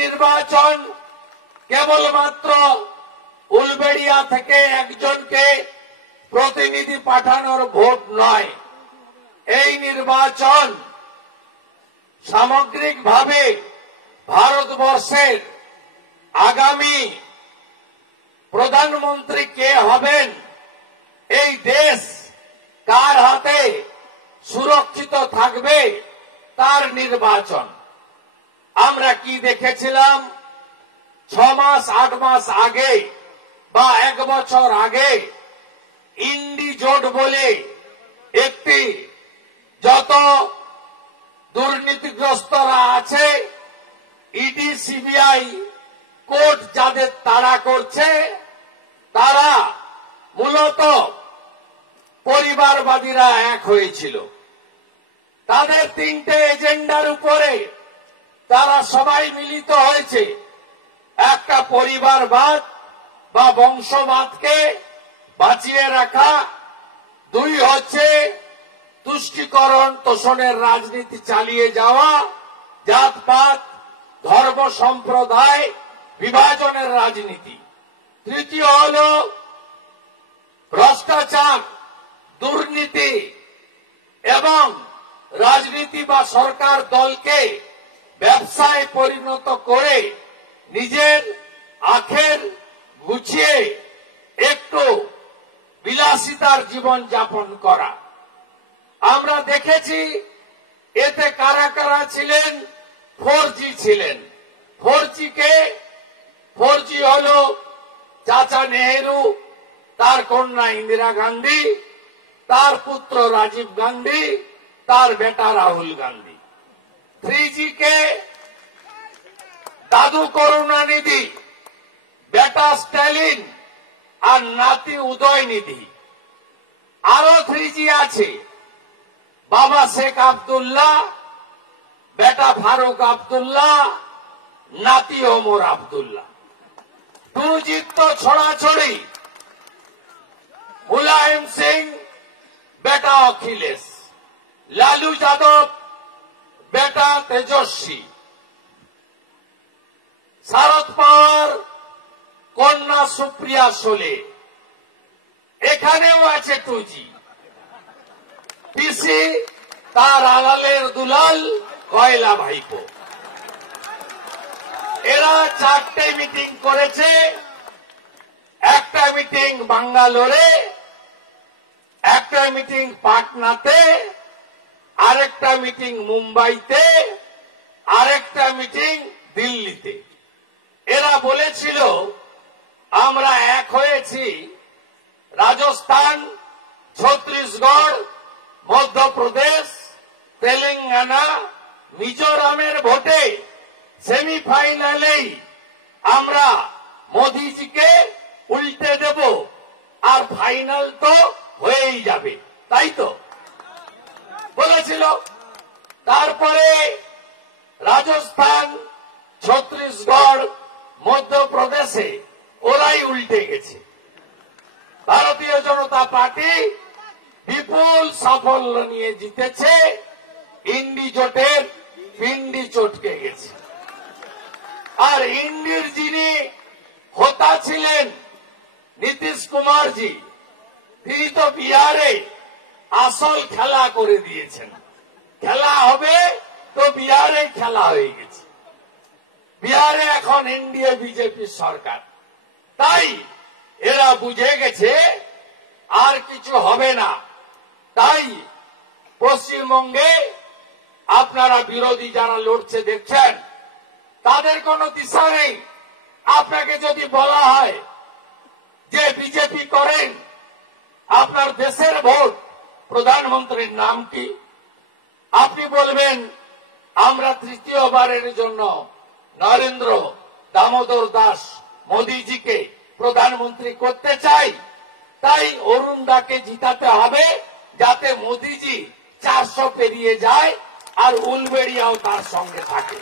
নির্বাচন কেবলমাত্র উলবেড়িয়া থেকে একজনকে প্রতিনিধি পাঠানোর ভোট নয়, এই নির্বাচন সামগ্রিকভাবে ভারতবর্ষের আগামী প্রধানমন্ত্রী কে হবেন, এই দেশ কার হাতে সুরক্ষিত থাকবে তার নির্বাচন। আমরা কি দেখেছিলাম 6 মাস 8 মাস আগে বা 1 বছর আগে ইন্ডি জোট বলে একটি যত দুর্নীতিগ্রস্তরা আছে ইডি সিবিআই কোর্ট যাদের তাড়া করছে তারা মূলত পরিবারবাদীরা এক হয়েছিল। তাদের 3টে এজেন্ডার উপরে তারা সবাই মিলিত হয়েছে। একটা পরিবারবাদ বা বংশবাদকে বাঁচিয়ে রাখা, 2 হচ্ছে তুষ্টিকরণ তোষণের রাজনীতি চালিয়ে যাওয়া, জাতপাত ধর্ম সম্প্রদায় বিভাজনের রাজনীতি, 3য় হল ভ্রষ্টাচার দুর্নীতি এবং রাজনীতি বা সরকার দলকে ব্যবসায় পরিণত করে নিজের আখের গুছিয়ে একটু বিলাসিতার জীবন যাপন করা। আমরা দেখেছি এতে কারা কারা ছিলেন, 4G ছিলেন। 4G হল চাচা নেহেরু, তার কন্যা ইন্দিরা গান্ধী, তার পুত্র রাজীব গান্ধী, তার বেটা রাহুল গান্ধী। 3G কে দাদু করুণানিধি, বেটা স্ট্যালিন আর নাতি উদয়নিধি। আরো 3G আছে, বাবা শেখ আব্দুল্লাহ, বেটা ফারুক আব্দুল্লাহ, নাতি ওমর আব্দুল্লাহ। 2G তো ছড়াছড়ি, মুলায়ম সিং, বেটা অখিলেশ, লালু যাদব, বেটা তেজস্বী, শরদ পাওয়ার, কন্যা সুপ্রিয়া সোলে। এখানেও আছে 2G। পিসি, তার আলালের দুলাল, কয়লা ভাইপো। এরা 4টে মিটিং করেছে। একটা মিটিং বাঙ্গালোরে, একটা মিটিং পাটনাতে, আরেকটা মিটিং মুম্বাইতে, আরেকটা মিটিং দিল্লিতে। এরা বলেছিল আমরা এক হয়েছি রাজস্থান, ছত্তিশগড়, মধ্যপ্রদেশ, তেলেঙ্গানা, মিজোরামের ভোটে সেমিফাইনালেই আমরা মোদিজিকে উল্টে দেব, আর ফাইনাল তো হয়েই যাবে, তাই তো বলেছিল। তারপরে রাজস্থান, ছত্তিশগড়, মধ্যপ্রদেশে ওরাই উল্টে গেছে। ভারতীয় জনতা পার্টি বিপুল সাফল্য নিয়ে জিতেছে, ইন্ডি জোটের পিন্ডি চটকে গেছে। আর ইন্ডির যিনি হোতা ছিলেন নীতিশ কুমারজি, তিনি তো বিহারে আসল খেলা করে দিয়েছেন। খেলা হবে তো বিহারে খেলা হয়ে গেছে। বিহারে এখন এনডিএ বিজেপি সরকার। তাই এরা বুঝে গেছে আর কিছু হবে না। তাই পশ্চিমবঙ্গে আপনারা বিরোধী যারা লড়ছে দেখছেন, তাদের কোনো দিশা নেই। আপনাকে যদি বলা হয় যে বিজেপি করেন, আপনার দেশের ভোট, প্রধানমন্ত্রীর নাম কি? আপনি বলবেন আমরা 3য়বারের জন্য নরেন্দ্র দামোদর দাস মোদিজিকে প্রধানমন্ত্রী করতে চাই। তাই অরুণ দাকে জিতাতে হবে যাতে মোদিজি 400 পেরিয়ে যায় আর উলবেড়িয়াও তার সঙ্গে থাকে।